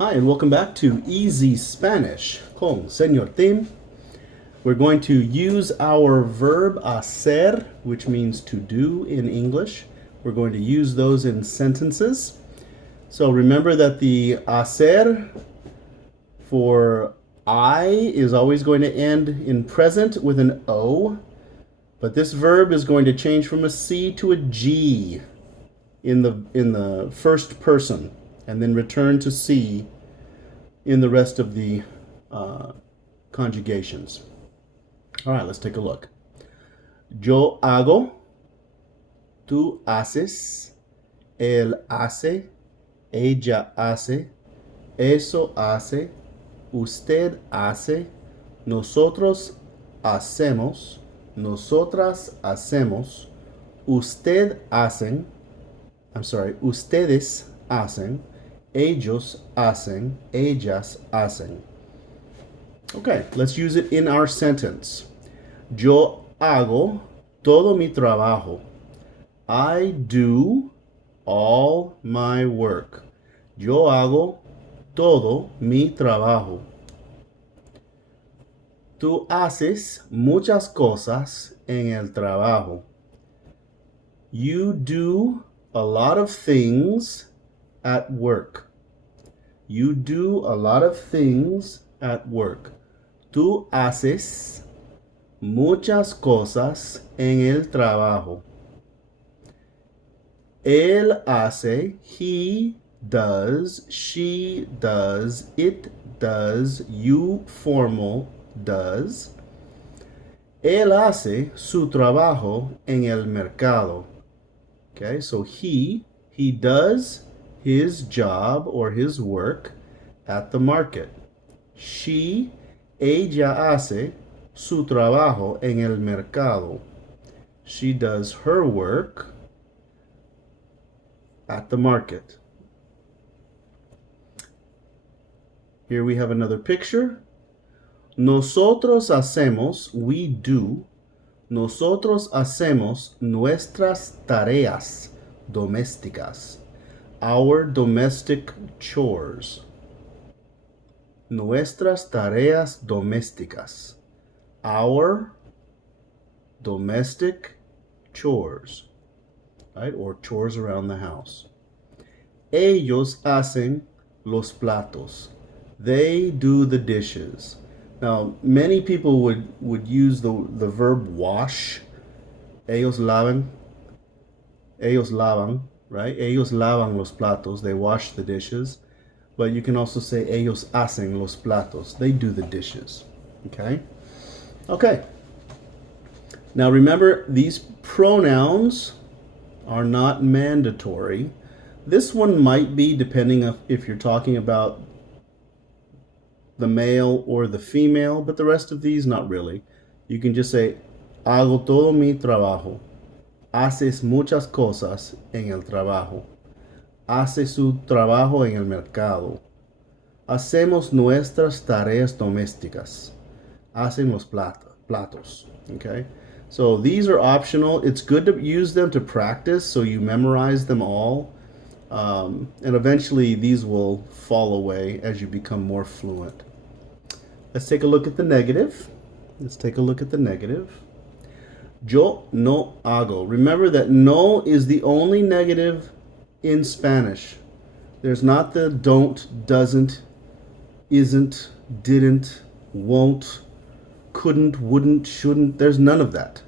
Hi, and welcome back to Easy Spanish con Señor Tim. We're going to use our verb hacer, which means to do in English. We're going to use those in sentences. So remember that the hacer for I is always going to end in present with an O, but this verb is going to change from a C to a G in the first person, and then return to C in the rest of the conjugations. All right, let's take a look. Yo hago, tú haces, él hace, ella hace, eso hace, usted hace, nosotros hacemos, nosotras hacemos, ustedes hacen, ellos hacen, ellas hacen. Okay, let's use it in our sentence. Yo hago todo mi trabajo. I do all my work. Yo hago todo mi trabajo. Tú haces muchas cosas en el trabajo. You do a lot of things at work. You do a lot of things at work. Tú haces muchas cosas en el trabajo. Él hace, he does, she does, it does, you formal does. Él hace su trabajo en el mercado. Okay, so he does his job or his work at the market. Ella hace su trabajo en el mercado. She does her work at the market. Here we have another picture. Nosotros hacemos, we do. Nosotros hacemos nuestras tareas domésticas. Our domestic chores. Nuestras tareas domésticas. Our domestic chores. Right? Or chores around the house. Ellos hacen los platos. They do the dishes. Now, many people would use the verb wash. Ellos lavan, right? Ellos lavan los platos. They wash the dishes. But you can also say ellos hacen los platos. They do the dishes. Okay? Okay. Now remember, these pronouns are not mandatory. This one might be, depending on if you're talking about the male or the female, but the rest of these, not really. You can just say, hago todo mi trabajo. Haces muchas cosas en el trabajo. Hace su trabajo en el mercado. Hacemos nuestras tareas domésticas. Hacen los platos. Okay? So these are optional. It's good to use them to practice so you memorize them all. And eventually these will fall away as you become more fluent. Let's take a look at the negative. Yo no hago. Remember that no is the only negative in Spanish. There's not the don't, doesn't, isn't, didn't, won't, couldn't, wouldn't, shouldn't. There's none of that.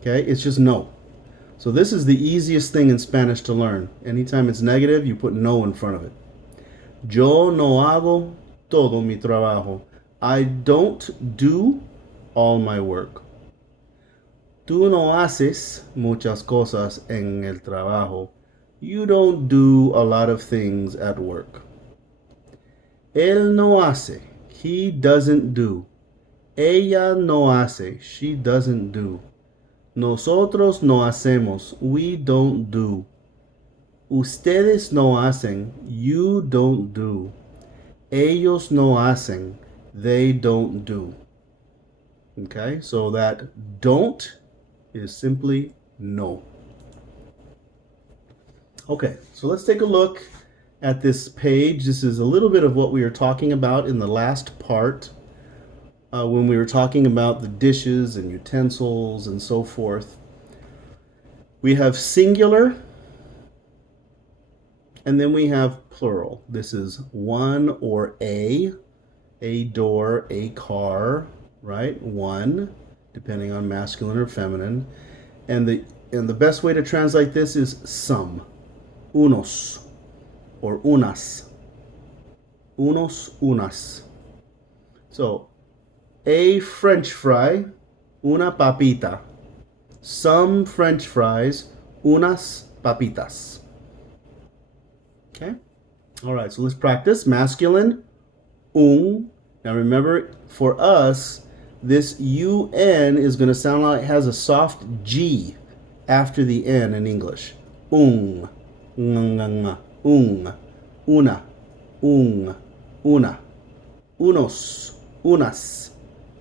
Okay? It's just no. So this is the easiest thing in Spanish to learn. Anytime it's negative, you put no in front of it. Yo no hago todo mi trabajo. I don't do all my work. Tú no haces muchas cosas en el trabajo. You don't do a lot of things at work. Él no hace. He doesn't do. Ella no hace. She doesn't do. Nosotros no hacemos. We don't do. Ustedes no hacen. You don't do. Ellos no hacen. They don't do. Okay, so that don't is simply no. Okay, so let's take a look at this page. This is a little bit of what we were talking about in the last part when we were talking about the dishes and utensils and so forth. We have singular and then we have plural. This is one or a door, a car, right? One, depending on masculine or feminine. And the best way to translate this is some. Unos or unas. Unos, unas. So, a French fry, una papita. Some French fries, unas papitas. Okay? All right, so let's practice. Masculine, un. Now remember, for us, this un is going to sound like it has a soft G after the N in English. Un, una, una, unos, unas,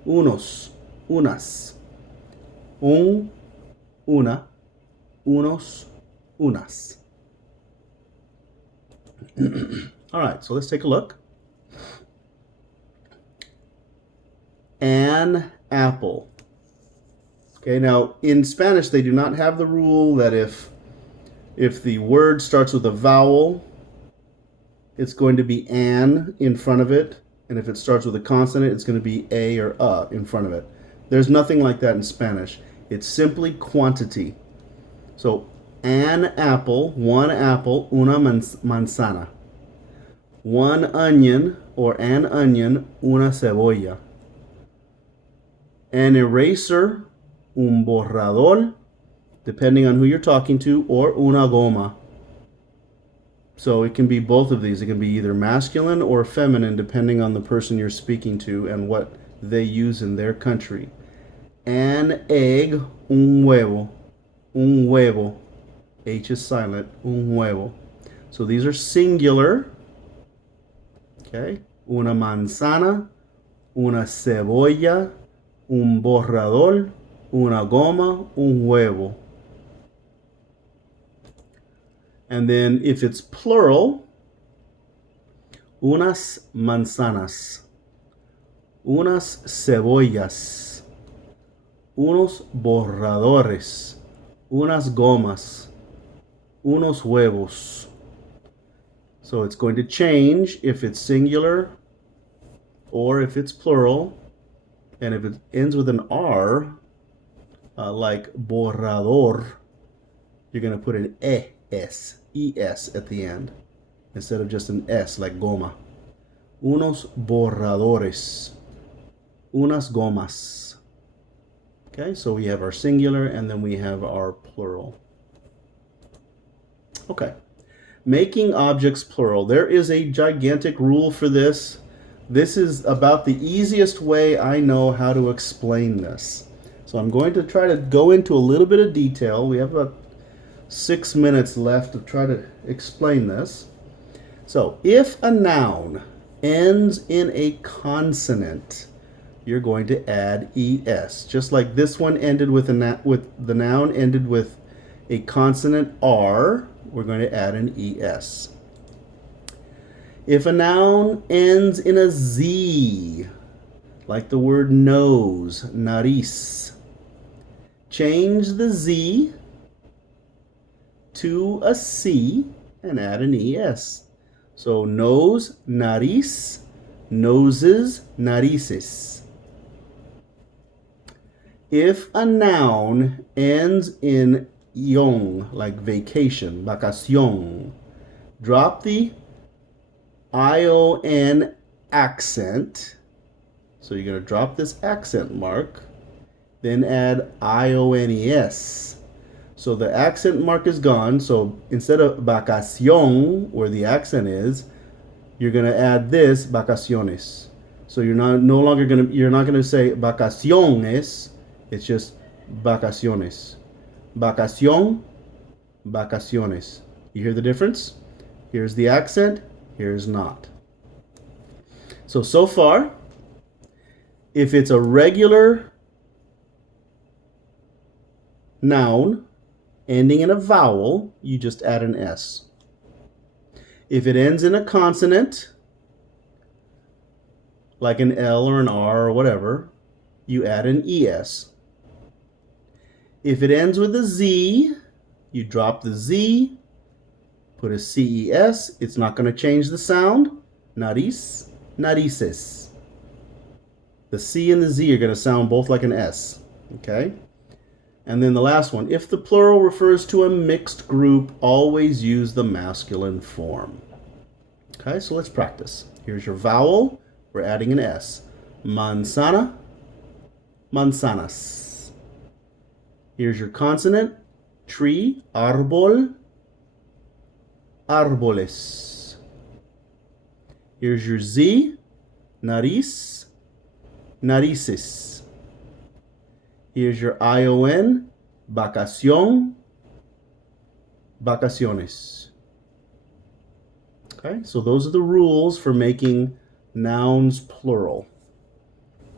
unos, unas, una, unos, unas. All right, so let's take a look. An apple. Okay, now in Spanish they do not have the rule that if the word starts with a vowel, it's going to be an in front of it, and if it starts with a consonant, it's going to be a or in front of it. There's nothing like that in Spanish. It's simply quantity. So an apple, one apple, una manzana. One onion or an onion, una cebolla. An eraser, un borrador, depending on who you're talking to, or una goma. So it can be both of these. It can be either masculine or feminine, depending on the person you're speaking to and what they use in their country. An egg, un huevo. Un huevo. H is silent. Un huevo. So these are singular. Okay. Una manzana, una cebolla, un borrador, una goma, un huevo. And then if it's plural, unas manzanas, unas cebollas, unos borradores, unas gomas, unos huevos. So it's going to change if it's singular or if it's plural. And if it ends with an R, like borrador, you're going to put an es at the end, instead of just an S like goma. Unos borradores, unas gomas. Okay, so we have our singular and then we have our plural. Okay, making objects plural. There is a gigantic rule for this. This is about the easiest way I know how to explain this. So I'm going to try to go into a little bit of detail. We have about 6 minutes left to try to explain this. So if a noun ends in a consonant, you're going to add es. Just like this one ended with the noun ended with a consonant R, we're going to add an es. If a noun ends in a Z, like the word nose, nariz, change the Z to a C and add an es. So nose, nariz, noses, narices. If a noun ends in ion, like vacation, vacación, drop the ION accent. So you're going to drop this accent mark, then add IONES. So the accent mark is gone. So instead of vacación, where the accent is, you're going to add this vacaciones. So you're not going to say vacaciones. It's just vacaciones. Vacación, vacaciones. You hear the difference? Here's the accent, here's not. So far, if it's a regular noun ending in a vowel, you just add an S. If it ends in a consonant, like an L or an R or whatever, you add an ES. If it ends with a Z, you drop the Z, put a CES. It's not going to change the sound. Nariz, narices. The C and the Z are going to sound both like an S. Okay? And then the last one, if the plural refers to a mixed group, always use the masculine form. Okay, so let's practice. Here's your vowel. We're adding an S. Manzana, manzanas. Here's your consonant. Tree, árbol, árboles. Here's your Z. Nariz, narices. Here's your ION, vacación, vacaciones. Okay, so those are the rules for making nouns plural.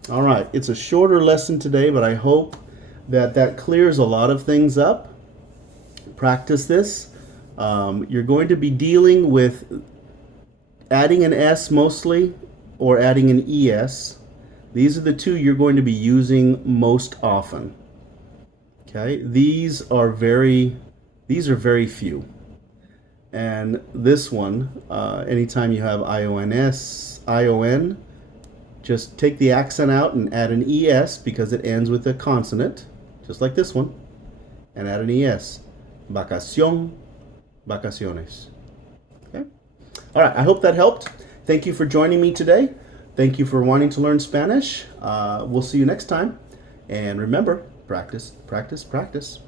All right, it's a shorter lesson today, but I hope that clears a lot of things up. Practice this. You're going to be dealing with adding an S mostly or adding an ES. These are the two you're going to be using most often. Okay, these are very few. And this one, anytime you have ION, just take the accent out and add an ES because it ends with a consonant, just like this one, and add an ES. Vacación, vacaciones. Okay? All right, I hope that helped. Thank you for joining me today. Thank you for wanting to learn Spanish. We'll see you next time. And remember, practice, practice, practice.